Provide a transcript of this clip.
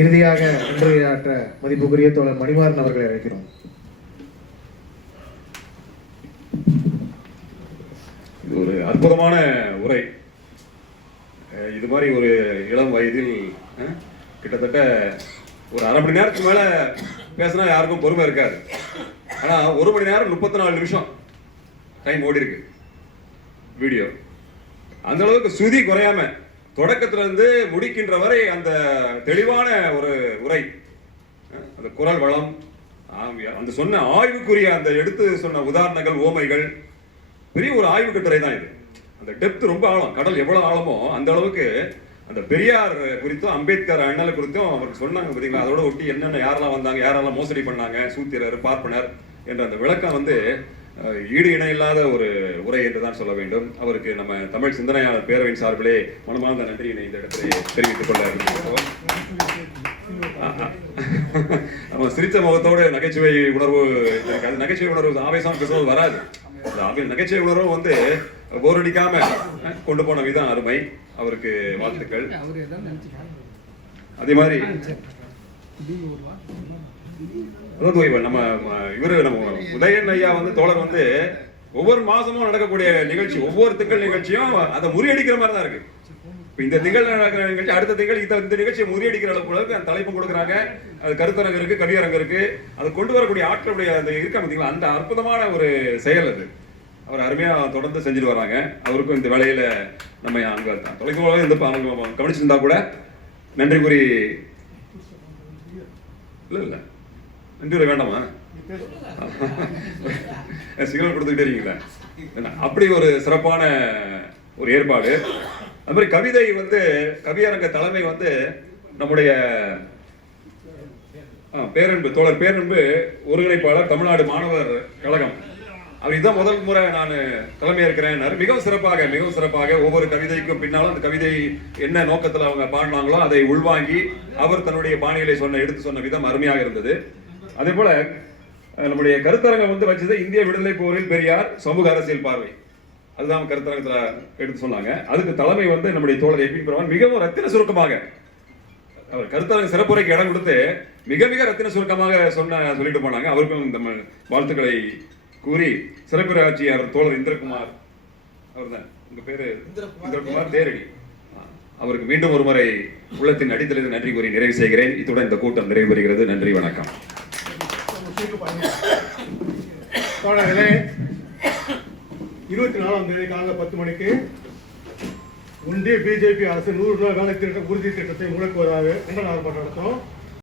இறுதியாக உரையாற்ற மதிப்புக்குரிய தோழர் மணிமாறன் அவர்களை அழைக்கிறோம். இது ஒரு அற்புதமான உரை. இது மாதிரி ஒரு இளம் வயதில் கிட்டத்தட்ட ஒரு அரை மணி நேரத்துக்கு மேல பேசினா யாருக்கும் பொறுமை இருக்காது. ஆனா 1 மணி நேரம் 34 நிமிஷம் டைம் ஓடி இருக்கு வீடியோ. அந்த அளவுக்கு சுதி குறையாம தொடக்கத்துல இருந்து முடிக்கின்ற வரை அந்த தெளிவான ஒரு உரை, அந்த குரல் வளம், அந்த சொன்ன ஆய்வுக்குரிய அந்த எடுத்து சொன்ன உதாரணங்கள், ஓமைகள், பெரிய ஒரு ஆய்வு கட்டுரை தான் இது. அந்த டெப்த் ரொம்ப ஆழம். கடல் எவ்வளவு ஆழமோ அந்த அளவுக்கு அந்த பெரியார் குறித்தும் அம்பேத்கர் அண்ணல் குறித்தும் அவருக்கு சொன்னாங்க பார்த்தீங்களா. அதோட ஒட்டி என்னென்ன யாரெல்லாம் வந்தாங்க, யாரெல்லாம் மோசடி பண்ணாங்க, சூத்திரர், பார்ப்பனர் என்ற அந்த விளக்கம் வந்து ஈடு இணை இல்லாத ஒரு உரை என்றுதான் சொல்ல வேண்டும். அவருக்கு நம்ம தமிழ் சிந்தனையாளர் பேரவையின் சார்பிலே மனமார்ந்த நன்றியினை இந்த இடத்திலே தெரிவித்துக் கொள்ள விரும்புகிறோம். நம்ம சிரித்த முகத்தோடு நகைச்சுவை உணர்வு, அது நகைச்சுவை உணர்வு ஆவேசம் பேசுவது வராது. நகைச்சுவை உணர்வு வந்து போர் அடிக்காம கொண்டு போன விதம் அருமை. அவருக்கு வாழ்த்துக்கள். அதே மாதிரி நம்ம இவரு நம்ம உதயன் ஐயா வந்து தோழர் வந்து ஒவ்வொரு மாசமும் நடக்கக்கூடிய நிகழ்ச்சி, ஒவ்வொரு திங்கள் நிகழ்ச்சியும் அதை முறியடிக்கிற மாதிரி தான் இருக்கு. இந்த திங்கள் நடக்கிற நிகழ்ச்சி அடுத்த திங்கள் இந்த நிகழ்ச்சியை முறியடிக்கிற அளவுக்கு அந்த தலைப்பு கொடுக்குறாங்க. அது கருத்தரங்கு இருக்கு, கவியரங்கு இருக்கு. அதை கொண்டு வரக்கூடிய ஆட்களுடைய அந்த இருக்க பார்த்தீங்களா, அந்த அற்புதமான ஒரு செயல் அது. அவர் அருமையா தொடர்ந்து செஞ்சுட்டு வராங்க. அவருக்கும் இந்த வேலையில நம்ம அங்க தொலைதூரம் இந்த கவனிச்சிருந்தா கூட நன்றி கூறி இல்ல நன்றி கூற வேண்டாமா, சிக்னல் கொடுத்துக்கிட்டே இருக்கீங்களா. அப்படி ஒரு சிறப்பான ஒரு ஏற்பாடு. அது மாதிரி கவிதை வந்து கவியரங்க தலைமை வந்து நம்முடைய பேரன்பு தோழர் பேரன்பு ஒருங்கிணைப்பாளர் தமிழ்நாடு மாணவர் கழகம். அவர் இதான் முதல் முறை நான் தலைமை இருக்கிறேன். மிகவும் சிறப்பாக ஒவ்வொரு கவிதைக்கும் பின்னாலும் அந்த கவிதை என்ன நோக்கத்தில் அவங்க பாடினாங்களோ அதை உள்வாங்கி அவர் தன்னுடைய பாணிகளை எடுத்து சொன்ன விதம் அருமையாக இருந்தது. அதே போல நம்முடைய கருத்தரங்கம் வந்து வச்சது இந்திய விடுதலை போரில் பெரியார் சமூக அரசியல் பார்வை, அதுதான் கருத்தரங்கத்துல எடுத்து சொன்னாங்க. அதுக்கு தலைமை வந்து நம்முடைய தோழர் எபின் பிரவான் மிகவும் ரத்தின சுருக்கமாக அவர் கருத்தரங்க சிறப்புரைக்கு இடம் கொடுத்து மிக ரத்தின சுருக்கமாக சொல்லிட்டு போனாங்க. அவருக்கும் நம்ம வாழ்த்துக்களை கூறி சிறப்புரையாற்றியார் தோழர் இந்திரகுமார், அவர் தான் உங்க பேரு இந்திரகுமார் தேரடி, அவருக்கு மீண்டும் ஒரு முறை உள்ளத்தின் அடித்தளத்தில் நன்றி கூறி நிறைவு செய்கிறேன். இத்துடன் இந்த கூட்டம் நிறைவு பெறுகிறது. நன்றி, வணக்கம். தோழர்களே, 24ஆம் தேதி காலை 10 மணிக்கு ஒன்றிய பிஜேபி அரசு 100 நாள் வேலை உறுதி திட்டத்தை முடக்குவதாக கண்டன ஆர்ப்பாட்டம் நடத்தும்.